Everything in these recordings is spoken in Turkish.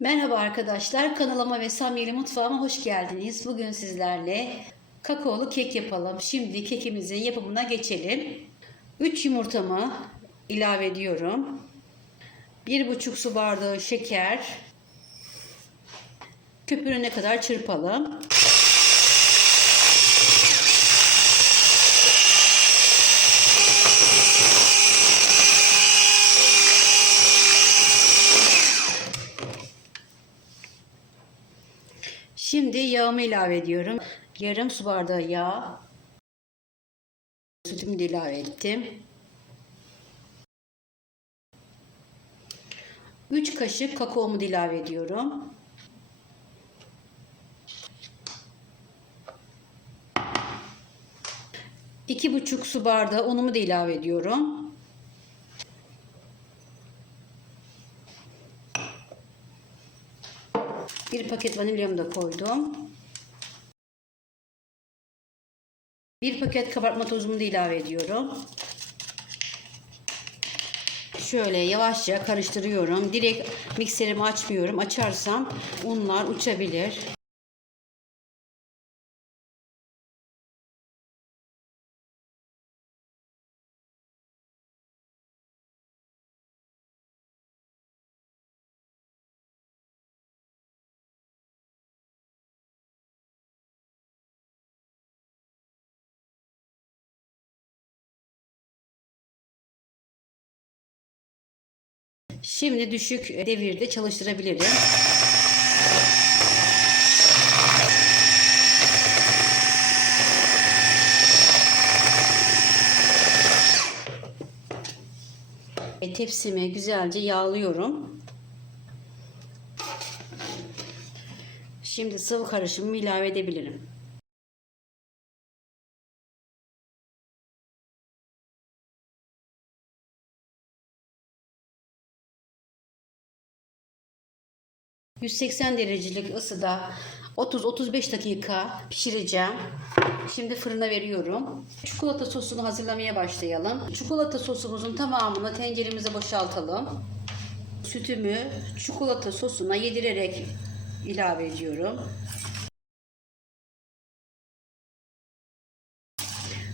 Merhaba arkadaşlar, kanalıma ve Samyeli Mutfağıma hoş geldiniz. Bugün sizlerle kakaolu kek yapalım. Şimdi kekimizin yapımına geçelim. 3 yumurtamı ilave ediyorum. 1,5 su bardağı şeker. Köpürene kadar çırpalım. Şimdi yağımı ilave ediyorum. Yarım su bardağı yağ. Sütümü de ilave ettim. 3 kaşık kakaomu da ilave ediyorum. İki buçuk su bardağı unumu da ilave ediyorum. Bir paket vanilyamı da koydum. Bir paket kabartma tozumu da ilave ediyorum. Şöyle yavaşça karıştırıyorum. Direkt mikserimi açmıyorum. Açarsam unlar uçabilir. Şimdi düşük devirde çalıştırabilirim. E, tepsimi güzelce yağlıyorum. Şimdi sıvı karışımımı ilave edebilirim. ...180 derecelik ısıda 30-35 dakika pişireceğim. Şimdi fırına veriyorum. Çikolata sosunu hazırlamaya başlayalım. Çikolata sosumuzun tamamını tenceremize boşaltalım. Sütümü çikolata sosuna yedirerek ilave ediyorum.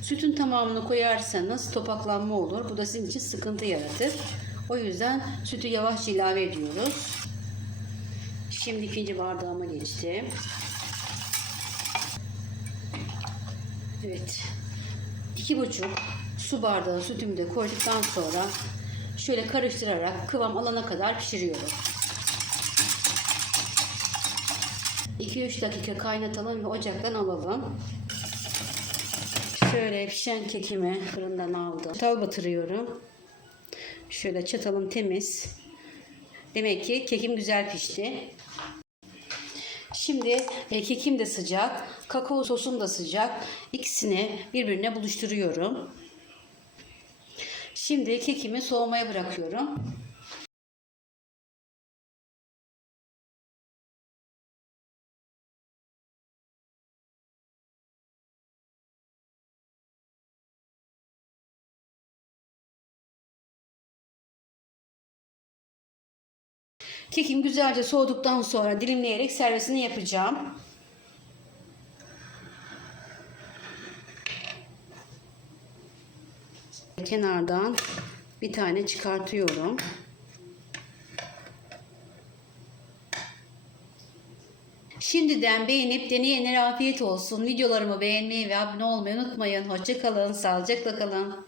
Sütün tamamını koyarsanız topaklanma olur. Bu da sizin için sıkıntı yaratır. O yüzden sütü yavaşça ilave ediyoruz. Şimdi ikinci bardağıma geçtim. Evet. iki buçuk su bardağı sütümü de koyduktan sonra şöyle karıştırarak kıvam alana kadar pişiriyorum. 2-3 dakika kaynatalım ve ocaktan alalım. Şöyle pişen kekimi fırından aldım. Çatal batırıyorum. Şöyle çatalım temiz. Demek ki kekim güzel pişti. Şimdi e, kekim de sıcak, kakao sosum da sıcak. İkisini birbirine buluşturuyorum. Şimdi kekimi soğumaya bırakıyorum. Kekim güzelce soğuduktan sonra dilimleyerek servisini yapacağım. Kenardan bir tane çıkartıyorum. Şimdiden beğenip deneyenlere afiyet olsun. Videolarımı beğenmeyi ve abone olmayı unutmayın. Hoşçakalın, sağlıcakla kalın.